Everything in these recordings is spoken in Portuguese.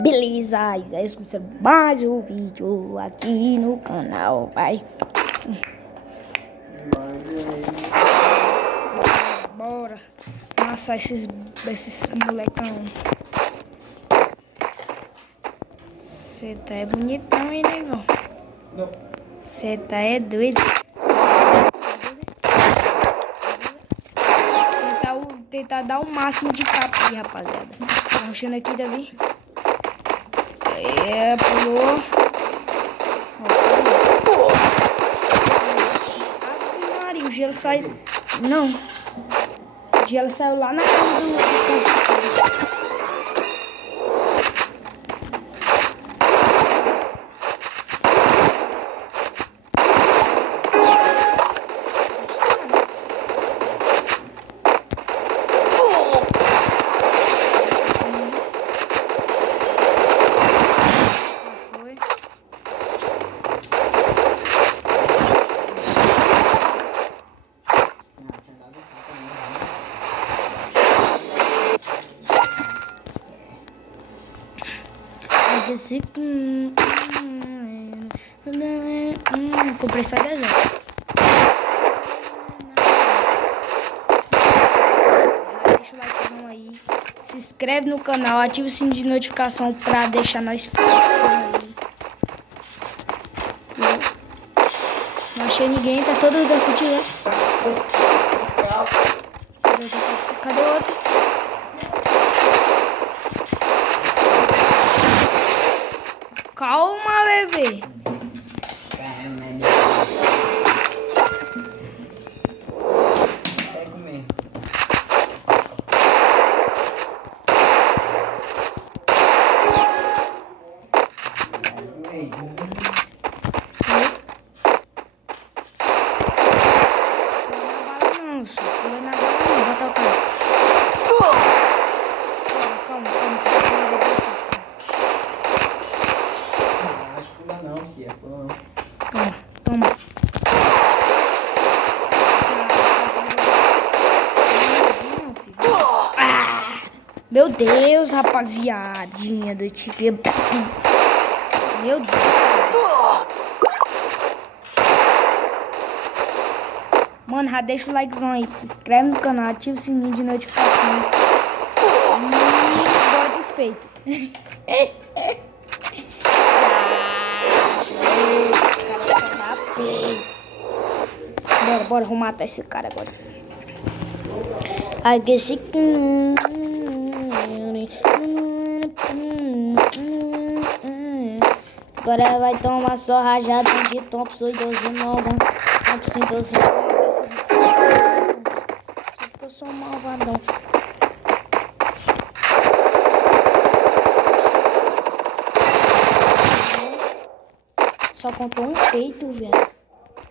Beleza, Isaías começando mais um vídeo aqui no canal, vai. Bora amassar esses molecão. Cê tá é bonitão, hein, negão? Não. Cê tá é doido. Tentar dar o máximo de capa aí, rapaziada. Tá rushando aqui, Davi. Pulou. Ave Maria, o gelo sai. Não. O gelo saiu lá na casa do. Esse comprei só 10 anos. Deixa o likezão aí. Se inscreve no canal, ativa o sininho de notificação pra deixar nós aí. Não achei ninguém, tá todo mundo curtindo. Cadê o outro? Calma, bebê. Pego mesmo. Não, só pula na bala não, bota o cara. Calma. Não, acho que pula não, filha. Pula não. Toma. Meu Deus, rapaziadinha do TV. Meu Deus. Mano, já deixa o likezão aí, se inscreve no canal, ativa o sininho de notificação. E bora pros peitos. Bora, vamos matar esse cara agora. Agora vai tomar só rajada de Thompson e 12 nova. Thompson 12 nova. Porque eu sou um malvadão. Só contou um peito, velho.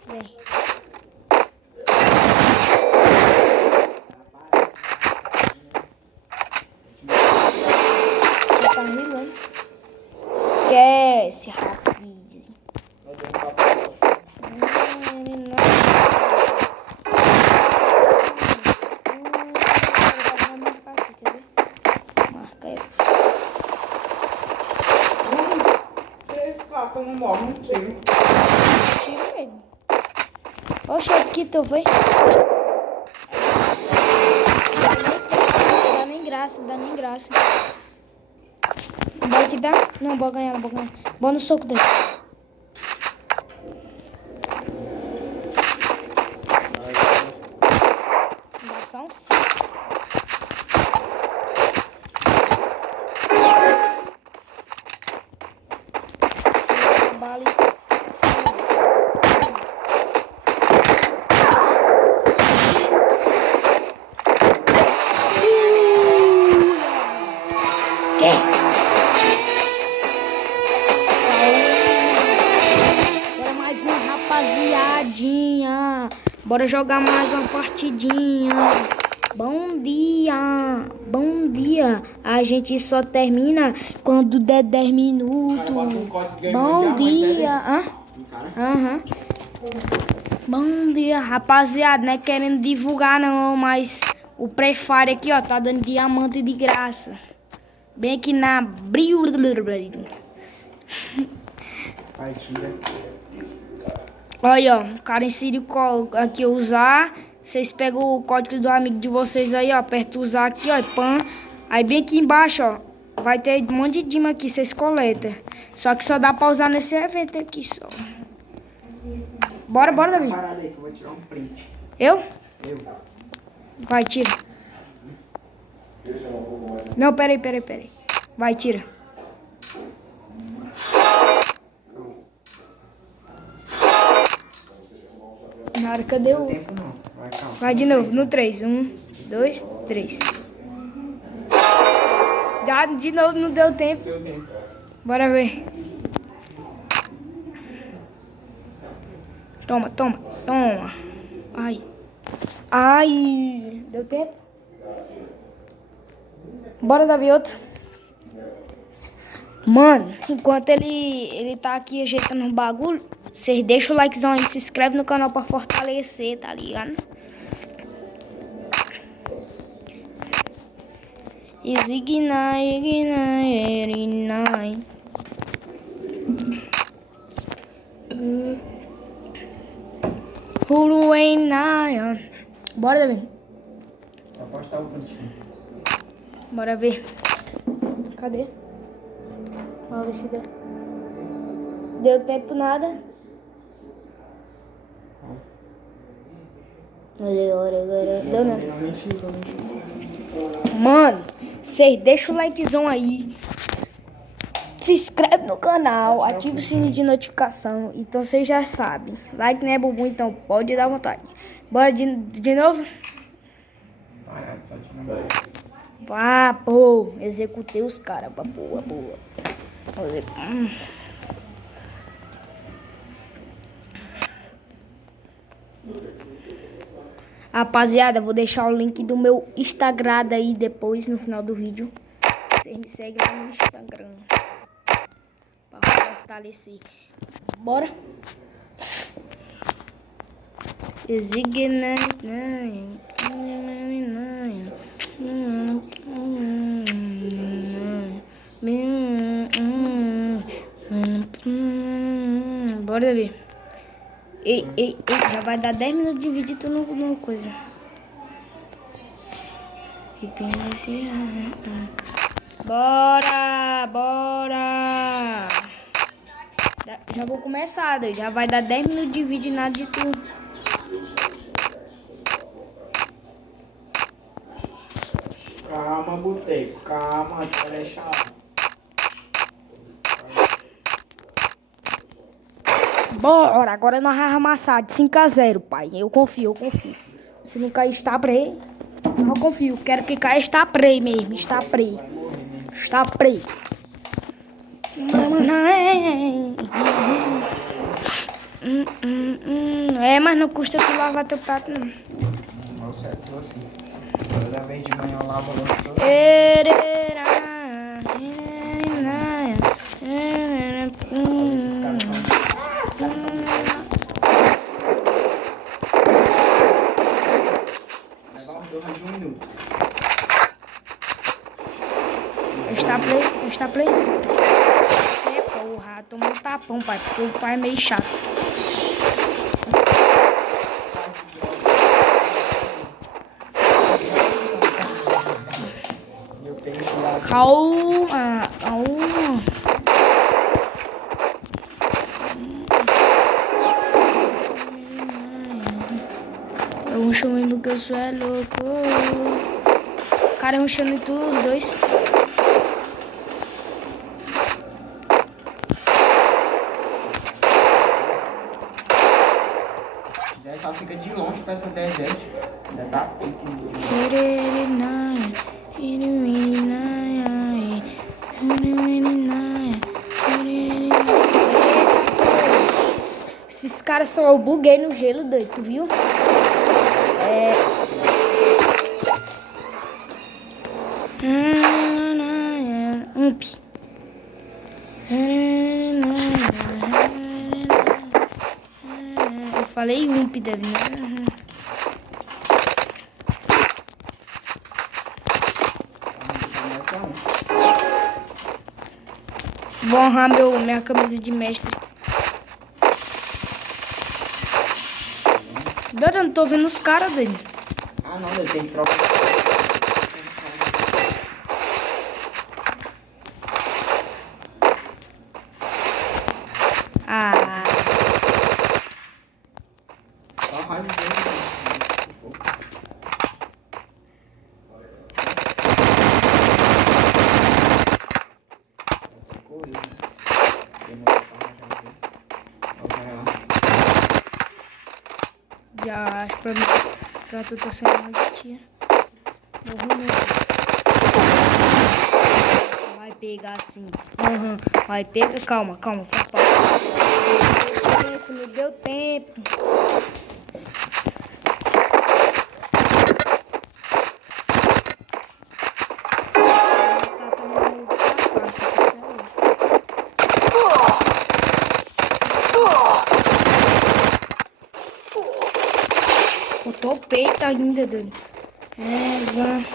Vem. Tá rilando. Esquece, rapidinho. Marca aí. 3 capas não morre, não tiro. Tira ele. Oxe, aqui tu foi. Dá nem graça. Bora que dá? Não, bora ganhar. Bora no soco dele. Dá só um saco. Bala. Bora mais uma, rapaziadinha. Bora jogar mais uma partidinha. Bom dia. A gente só termina quando der 10 minutos. Bom dia. Aham. Bom dia, rapaziada. Não é querendo divulgar não, mas o Prefire aqui, ó, tá dando diamante de graça. Bem aqui na... Aí tira. Aí, ó. O cara inseriu aqui usar. Vocês pegam o código do amigo de vocês aí, ó. Aperta usar aqui, ó. E pã. Aí bem aqui embaixo, ó. Vai ter um monte de dima aqui. Vocês coletam. Só que só dá pra usar nesse evento aqui só. Bora, Davi. Parada aí que eu vou tirar um print. Eu? Eu. Vai, tira. Não, peraí. Vai, tira. Na hora, cadê o... Tempo não. Vai, calma. Vai de novo, no 3. 1, 2, 3. Já de novo não deu tempo. Deu tempo. Bora ver. Toma. Ai. Deu tempo? Bora, Davi, outro. Mano, enquanto ele tá aqui ajeitando o bagulho, vocês deixam o likezão aí, se inscreve no canal pra fortalecer, tá ligado? Ignite. Bora, Davi. Só postar o cantinho. Bora ver. Cadê? Vamos ver se deu. Deu tempo nada. Agora. Deu nada. Não mexi. Mano, vocês deixam o likezão aí. Se inscreve no canal, ativa o sininho de notificação. Então vocês já sabem. Like não é bumbum, então pode dar vontade. Bora de novo? Parado, só tirar. Ah, pô. Executei os caras. Boa. Rapaziada, vou deixar o link do meu Instagram aí depois, no final do vídeo. Vocês me seguem lá no Instagram. Pra fortalecer. Bora? Bora, Davi. Ei, já vai dar 10 minutos de vídeo e tu não coisa. Bora! Já vou começar, Deus. Já vai dar 10 minutos de vídeo e nada de tu. Calma, boteco. Calma, tu vai deixar. Bora, agora nós vamos amassar de 5-0, pai. Eu confio. Se não cair Staprey, eu confio. Quero que caia Staprey mesmo. Staprey. É, mas não custa tu lavar teu prato, não. Nossa, é tua, filho. Toda vez de manhã eu lavo a louça toda. Está play. É, porra, toma um tapão, pai, porque o pai é meio chato. Calma. Eu ruxo mesmo que eu sou louco. O cara é ruxando em tudo, os dois. Só fica de longe pra essa 10 ainda tá pique. Esses caras são... Eu buguei no gelo, doido, tu viu? Ump. Eu falei ump, deve, né? Começa um. Vou honrar minha camisa de mestre. Doido, eu não tô vendo os caras dele. Ah, não, eu tenho que trocar. Ah, Só rádio dele. já acho pra tu tá saindo mais de tiro. Vai pegar assim. Vai pegar, calma, papai. Me deu tempo. Botou o peito ainda, doido. Vai.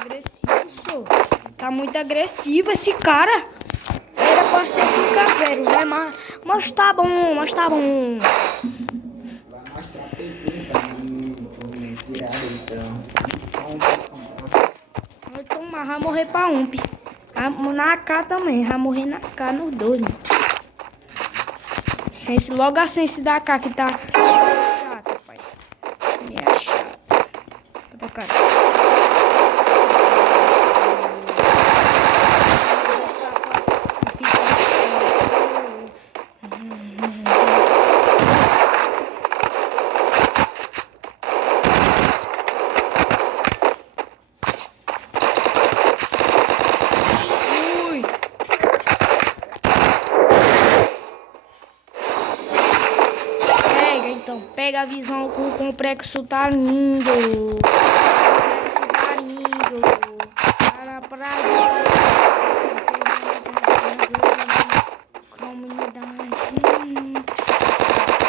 Agressivo, tá muito agressivo esse cara. Era pra ser 5-0, né? Mas tá bom, Vai mostrar peitinho pra mim virar então. Só um passo. Vai tomar, vai morrer pra ump. Na AK também, vai morrer na AK nos dois. Né? Sense, logo a sense da AK que tá chata, pai. Meia chata. Tá cara. Então, pega a visão com o complexo tá lindo. O complexo tá lindo. Para praia. Comunidade.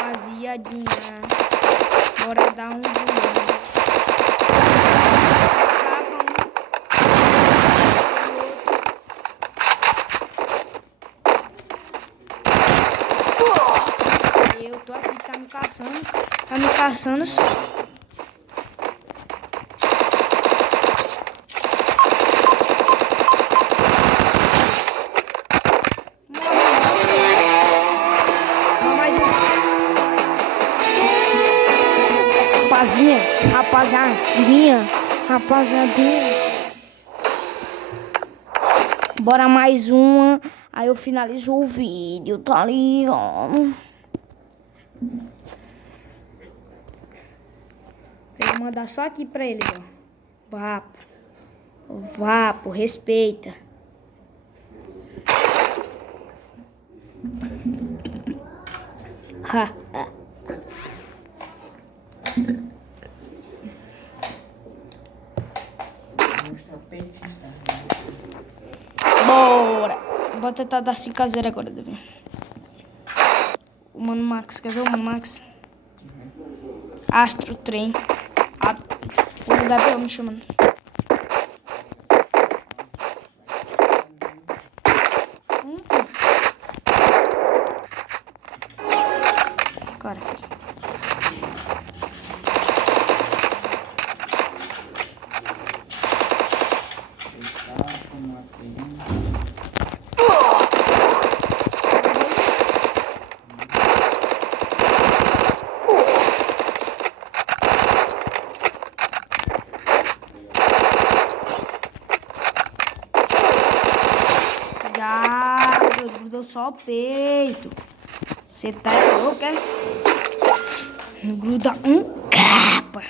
Rapaziadinha. Bora dar um zoom. Eu tô aqui, tá me caçando só. Rapaziadinha. Bora mais uma. Aí eu finalizo o vídeo, tá ligado? Vou mandar só aqui pra ele, ó. Vapo, respeita. Bora. Vou tentar dar 5-0 agora, Davi. O Mano Max, quer ver o Mano Max? Astro Trem. O lugar pra eu me chamando. Cara. Grudou só o peito. Você tá louco, é? Não gruda um capa.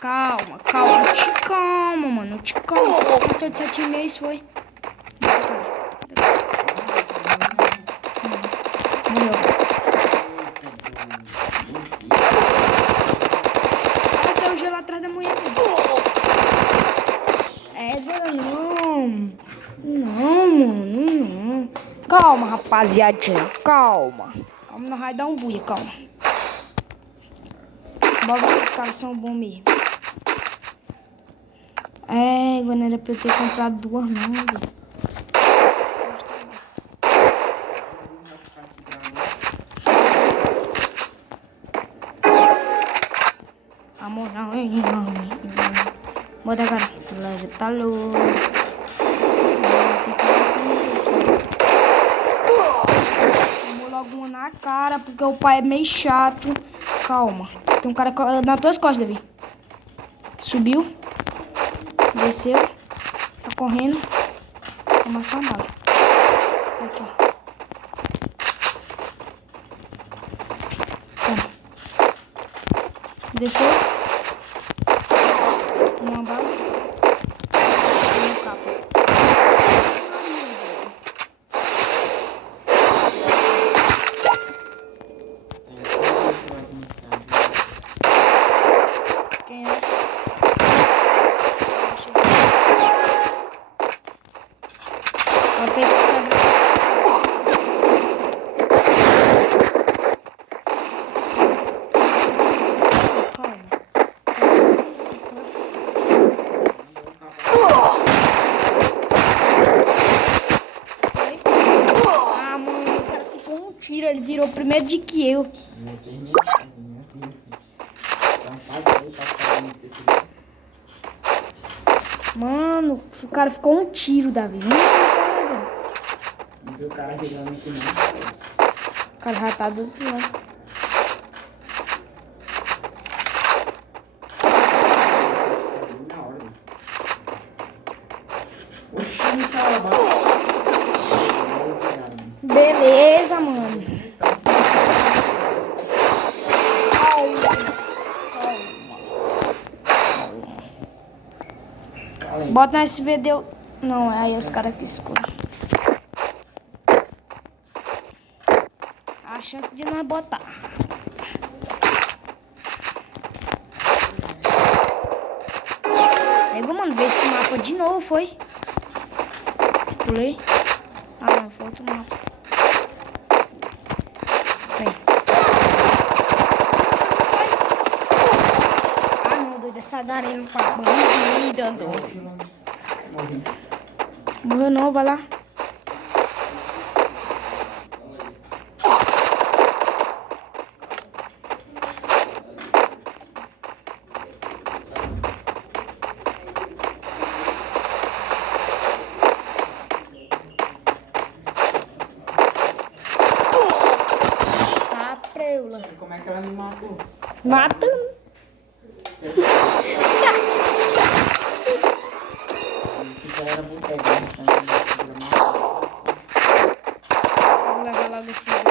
Calma, te calma, mano. Te calma. Passou de 7,5 foi. Passou o gelo atrás da mulher. Não, mano, não. Calma, rapaziadinha. Calma. Calma, não vai dar um buia, calma. Bora ver se os caras são bons mesmo. É, não era pra eu ter comprado duas não, velho. Amor, não, bota cara. Leve, tá louco. Tomou logo uma na cara, porque o pai é meio chato. Calma. Tem um cara nas tuas costas, Davi. Subiu. Desceu. Tá correndo. Toma só uma bala. Tá aqui, ó. Toma. Desceu. Uma bala. Uma capa. Quem é? Vai pegar. Ah, mano, o cara ficou um tiro, ele virou primeiro de que eu. Mano, o cara ficou um tiro, Davi. Não viu o cara virando aqui não. O cara já tá do outro lado. Na hora. Oxi, cara, Beleza, mano. Bota no SVD. Não, é aí os caras que escolhem. A chance de nós botar. Pegou, mano. Vê esse mapa de novo, foi? Pulei. Ah, não. Foi outro mapa. Vem. Ah, não. Doido. Essa galinha não paga. Bandida, doido. Morreu não, vai lá. Tá, preula. Como é que ela me matou? Matando. Já era muito legal, Vou levar logo esse cara.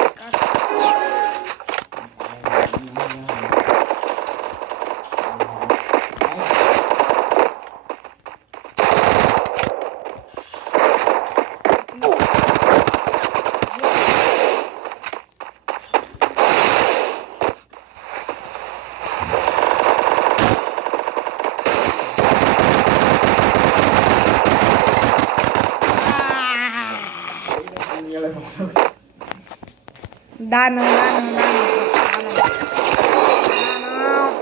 Dá não,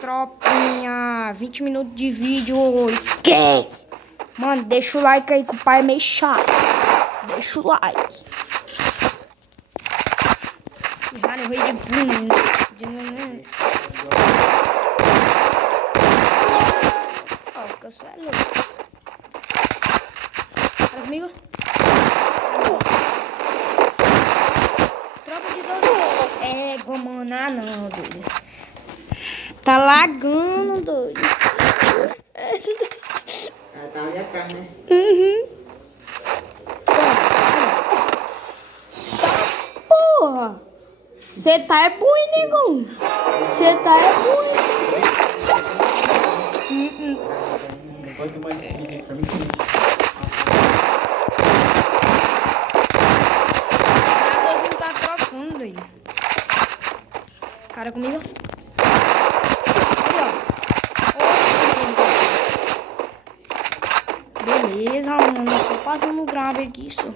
tropinha. 20 minutos de vídeo, esquece. Mano, deixa o like aí que o pai é meio chato. Deixa o like. Raro, rei de boom. Ó, fica só é louco. Fala comigo. Mano, ah não, doido. Tá lagando, doido. Ela tá ali atrás, né? Uhum. Tá, porra. Cê tá é bui, negão. Cê tá é bui. Depois tu manda esse vídeo pra mim. Não tá trocando, doido. Cara comigo. Beleza, mano. Tô passando o grave aqui, só.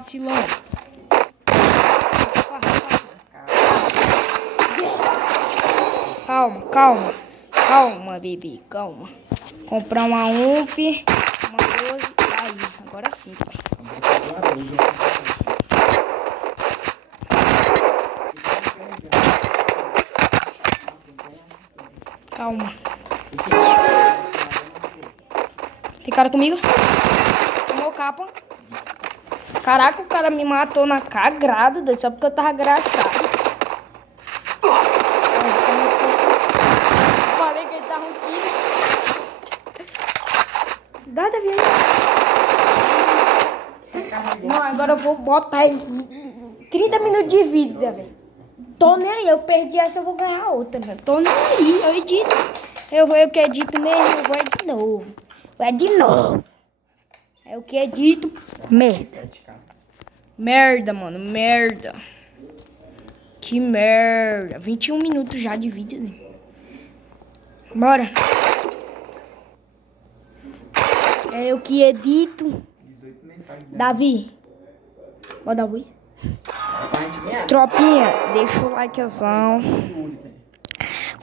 vacilão. Calma, calma. Calma, bebê, calma. Comprar uma UMP, uma 12. Aí, agora sim, pai. Calma. Tem cara comigo? Tomou capa. Caraca, o cara me matou na cagrada, doido, só porque eu tava agachado. Falei que ele tava um tiro. Dá, Davi, aí. Não, agora eu vou botar 30 minutos de vida, velho. Tô nem aí, eu perdi essa, eu vou ganhar outra, velho. Tô nem aí, eu edito. Eu que edito mesmo, eu vou de novo. Vai de novo. É o que edito merda. Merda, mano, merda. Que merda. 21 minutos já de vídeo, né? Bora. É eu que edito. Davi. Bora, Davi. Tropinha, deixa o likezão.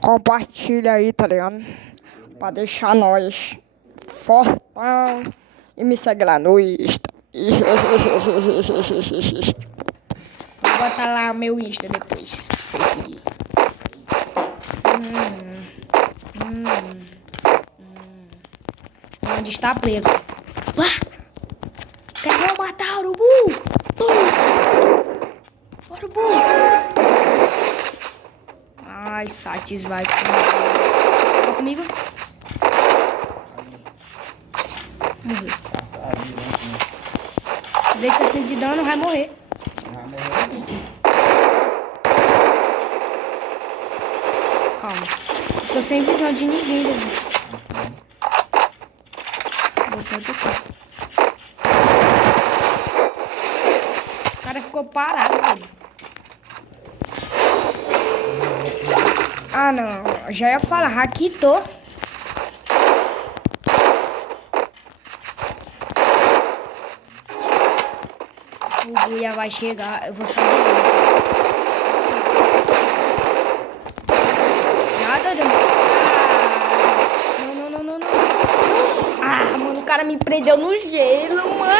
Compartilha aí, tá ligado? Pra deixar nós fortão. E me segue lá no Insta. Vou botar lá o meu Insta depois, pra vocês seguirem. Onde está prego? Quer matar o urubu? Urubu! Ai, Satis vai comigo. Tá comigo? Morreu. Dei 60 de dano, vai morrer. Calma. Tô sem visão de ninguém, Davi. O cara ficou parado, velho. Ah, não. Já ia falar. Raquitou. O Buia vai chegar. Eu vou sair. Nada, não. Não. Ah, mano, o cara me prendeu no gelo, mano.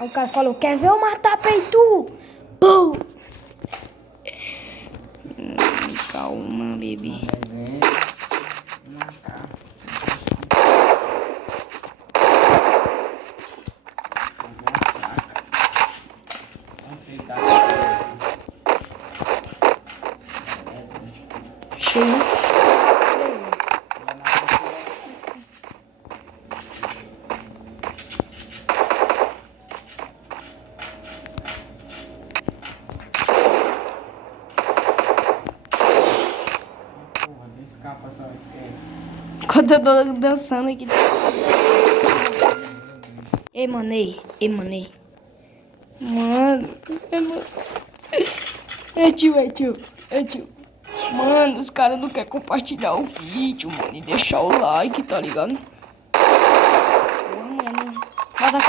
Aí o cara falou, quer ver eu matar peito? Pum! Calma, bebê. Cheio. Escapa só, esquece. Quando eu tô dançando aqui. Emanei. Mano. É tio. Mano, os caras não querem compartilhar o vídeo, mano. E deixar o like, tá ligado? Porra, mano. Bota a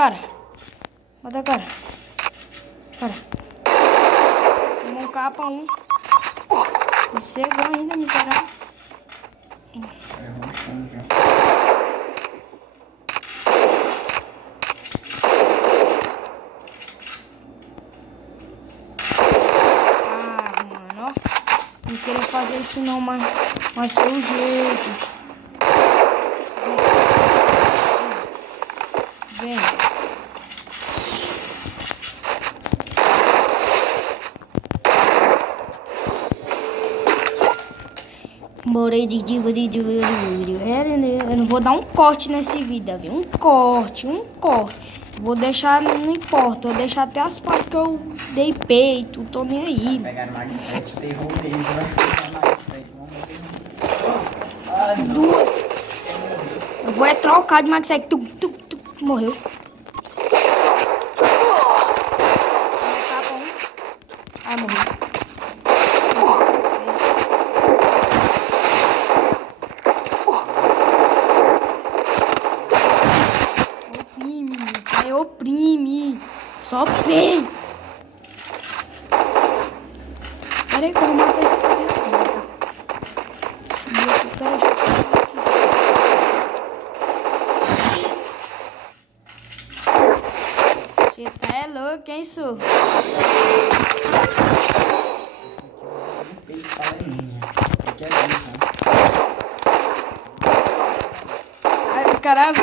cara. Cara. Tomou um capa, um. Me cegou ainda, miserável. Ah, mano, ó. Não queria fazer isso não, mas foi o jeito. Vem. Morei de eu não vou dar um corte nesse vídeo, viu? Um corte. Vou deixar, não importa, vou deixar até as partes que eu dei peito, tô nem aí. Pegaram mais de 7 terror deles, vai ficar mais de 7, Duas. Eu vou trocar de Max tu morreu. Ah, morreu. Top! Peraí que eu vou matar esse cara aqui. Subiu aqui, peraí. Você tá é louco, hein, Su? Ele fala em mim, né? Você quer ver, tá? Aí os caras...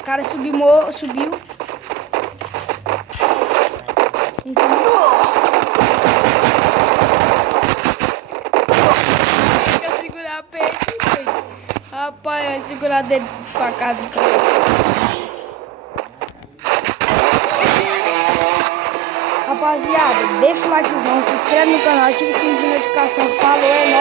O cara subiu. Então... Fica segurar a peito, gente. Rapaz, vai segurar dele pra casa do cara. Rapaziada, deixa o likezão, se inscreve no canal, ativa o sininho de notificação. Falou, é nóis.